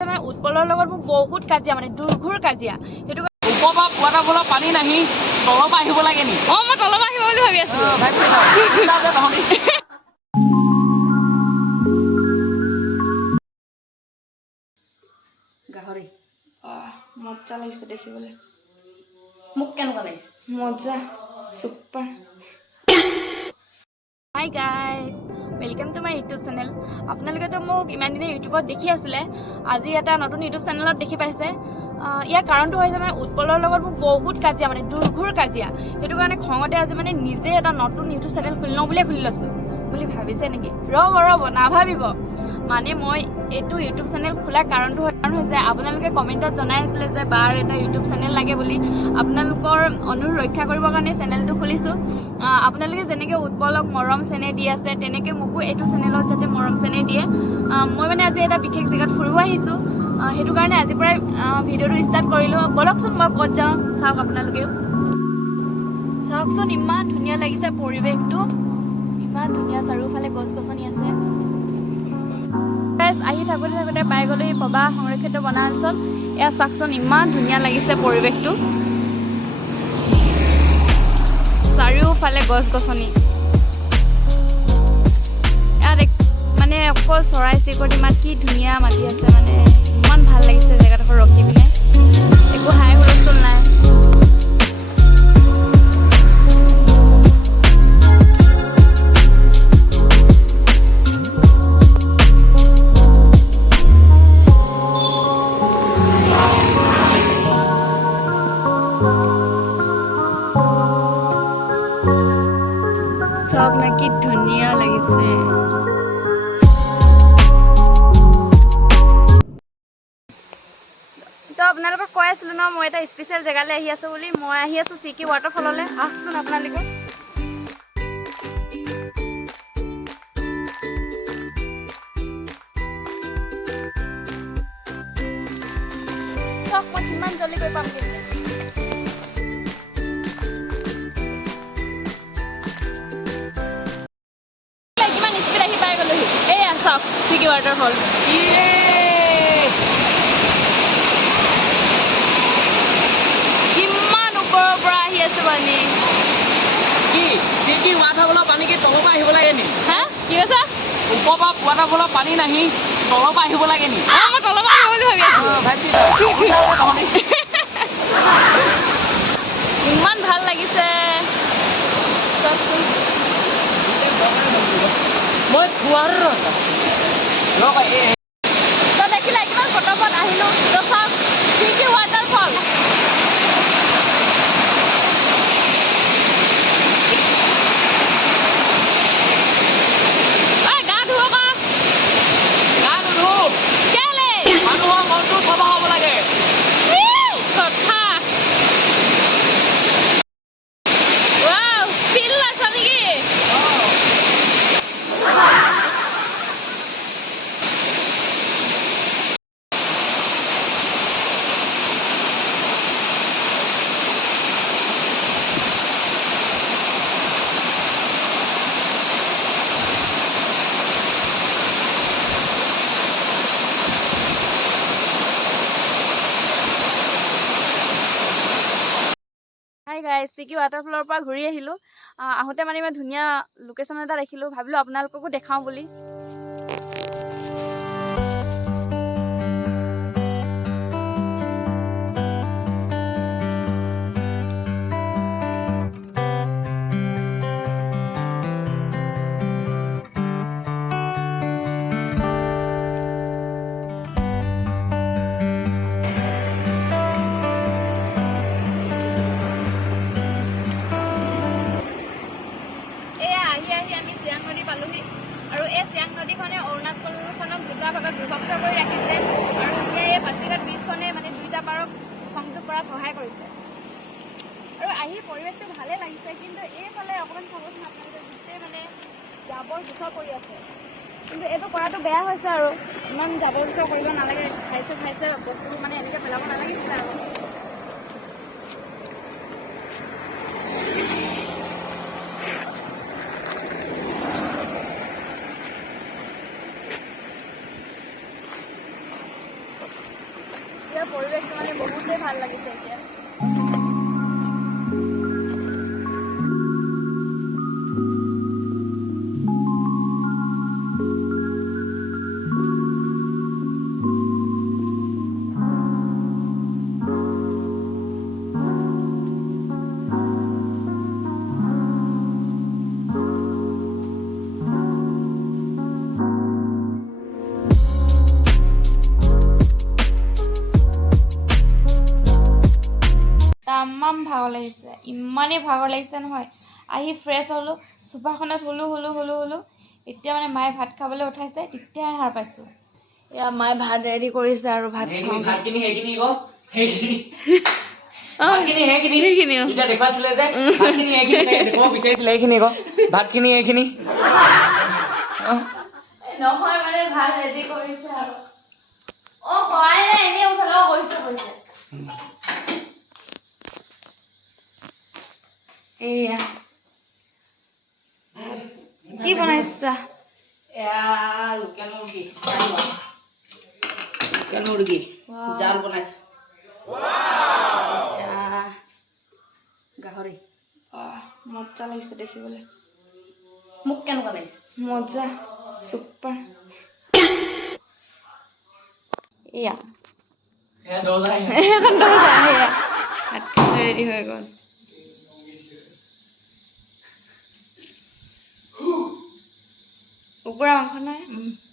উৎপলৰ লগত মোৰ বহুত কাজিয়া মানে দুৰ্ঘুৰ কাজিয়া সেইটো ওপৰৰ ৱাটাৰফলৰ পানী নাহি তলৰ পৰা আহিব লাগে নি মই তলৰ পৰা আহিব বুলি ভাবি আছো গাহৰি মজা লাগিছে দেখিবলৈ মোক কেনেকুৱা লাগিছে মজা super hi guys welcome to my YouTube channel আপোনালোকে তো মোক ইমান দিনে ইউটিউবত দেখি আছিলে আজি এটা নতুন ইউটিউব চেনেলত দেখি পাইছে ইয়াৰ কাৰণটো হৈছে মানে উৎপলৰ লগত মোৰ বহুত কাজিয়া মানে দুৰ্ঘুৰ কাজিয়া সেইটো কাৰণে খঙতে আজি মানে নিজে এটা নতুন ইউটিউব চেনেল খুলি লওঁ বুলি খুলি লৈছো বুলি ভাবিছে নেকি ৰ'ব নাভাবিব মানে মই এইটো ইউটিউব চেনেল খোলা কাৰণটো হৈছে আপোনালোকে কমেণ্টত জনাই আছিলে যে বাৰ এটা ইউটিউব চেনেল লাগে বুলি আপোনালোকৰ অনুৰোধ ৰক্ষা কৰিবৰ কাৰণে চেনেলটো খুলিছোঁ আপোনালোকে যেনেকৈ উৎপলক মৰম চেনেহ দি আছে তেনেকৈ মোকো এইটো চেনেলত যাতে মৰম চেনেহ দিয়ে মই মানে আজি এটা বিশেষ জেগাত ফুৰিব আহিছোঁ সেইটো কাৰণে আজিৰ পৰাই ভিডিঅ'টো ষ্টাৰ্ট কৰিলোঁ বলকচোন মই ক'ত যাওঁ চাওক আপোনালোকেও চাওকচোন ইমান ধুনীয়া লাগিছে পৰিৱেশটো ইমান ধুনীয়া চাৰিওফালে গছ গছনি আছে আহি থাকোঁতে পাই গ'লো এই পবা সংৰক্ষিত বনাঞ্চল এয়া চাওকচোন ইমান ধুনীয়া লাগিছে পৰিৱেশটো চাৰিওফালে গছ গছনি ইয়াত মানে অকল চৰাই চিৰিকটি মাত কি ধুনীয়া মাতি আছে মানে ইমান ভাল লাগিছে জেগাডোখৰ ৰখি পিনে একো হাই হুলস্থুল নাই চাওক না কি ধুনীয়া লাগিছে তো আপোনালোকক কৈ আছিলোঁ ন মই এটা স্পেচিয়েল জেগালৈ আহি আছোঁ বুলি মই আহি আছোঁ চিৰকি ৱাটাৰফললৈ আহকচোন আপোনালোকে চাওক মই কিমান জলদি গৈ পাম কিন্তু Sirki waterfall. কিমান ওপৰৰ পৰা আহি আছে পানী কি Sirki waterfall পানী কি তলৰ পৰা আহিব লাগে নি হা কি কৈছা ওপৰৰ waterfall পানী নাহি তলৰ পৰা আহিব লাগে নি মই তলৰ পৰা আহিব বুলি ভাবি আছো ইমান ভাল লাগিছে মই খোৱাৰ তো দেখিলে কিমান পটপট আহিলোঁ তো চাওক Sirki waterfall গা ধুব গা নুধু কেলে মানুহৰ মনটো সভা হ'ব লাগে কথা ৱাও ফিল আছে নেকি হাই গাইজ Sirki ৱাটাৰফলৰ পৰা ঘূৰি আহিলোঁ আহোঁতে মানে ইমান ধুনীয়া লোকেশ্যন এটা দেখিলোঁ ভাবিলোঁ আপোনালোককো দেখাওঁ বুলি পালোহি আৰু এই চিয়াং নদীখনে অৰুণাচলখনক দুটা ভাগত বিভক্ত কৰি ৰাখিছে আৰু এতিয়া এই পাচিঘাট ব্ৰিজখনে মানে দুইটা পাৰক সংযোগ কৰাত সহায় কৰিছে আৰু আহি পৰিৱেশটো ভালে লাগিছে কিন্তু এইফালে অকণমান চাবচোন আপোনালোকে গোটেই মানে জাবৰ জোথৰ পৰি আছে কিন্তু এইটো কৰাটো বেয়া হৈছে আৰু ইমান জাবৰ জোথৰ কৰিব নালাগে খাইছে বস্তুবোৰ মানে এনেকৈ পেলাব নালাগিছিলে আৰু পৰিৱেশটো মানে বহুতেই ভাল লাগিছে এতিয়া। তামাম ভাগৰ লাগিছে, ইমানেই ভাগৰ লাগিছে নহয়। আহি ফ্ৰেছ হ'লোঁ, চোফাখনত শুলোঁ। এতিয়া মানে মায়ে ভাত খাবলৈ উঠাইছে, তেতিয়াহে সাৰ পাইছোঁ। এয়া মায়ে ভাত ৰেডি কৰিছে আৰু ভাত খাওঁ। ভাতখিনি সেইখিনি এতিয়া দেখুৱাইছিলে যে ভাতখিনি এইখিনি দেখুৱাব বিচাৰিছিলে এইখিনি ভাতখিনি এইখিনি নহয় মানে ভাত ৰেডি কৰিছে আৰু কৰাই নাই, এনেই উঠালেও কৰিছে। এয়া কি বনাইছা? এয়া লোকেল মুৰ্গী জাল বনাইছো। গাহৰি মজা লাগিছে দেখিবলৈ। মোক কেনেকুৱা লাগিছে? মজা চুপাৰ। এয়া ভাত খাবলৈ ৰেডি হৈ গ'ল। কুকুৰা মাংস নাই?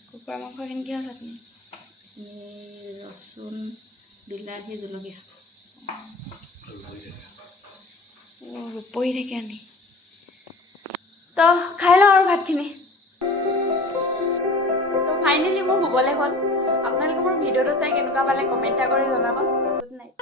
কুকুৰা মাংসখিনি কিহৰ চাটনি? ৰচুন, বিলাহী, জলকীয়া। ৰূপহী থাকে আনি তো খাই লওঁ আৰু ভাতখিনি। তো ফাইনেলি মোৰ শুবলৈ হ'ল। আপোনালোকে মোৰ ভিডিঅ'টো চাই কেনেকুৱা পালে কমেণ্ট এটা কৰি জনাব। Good night.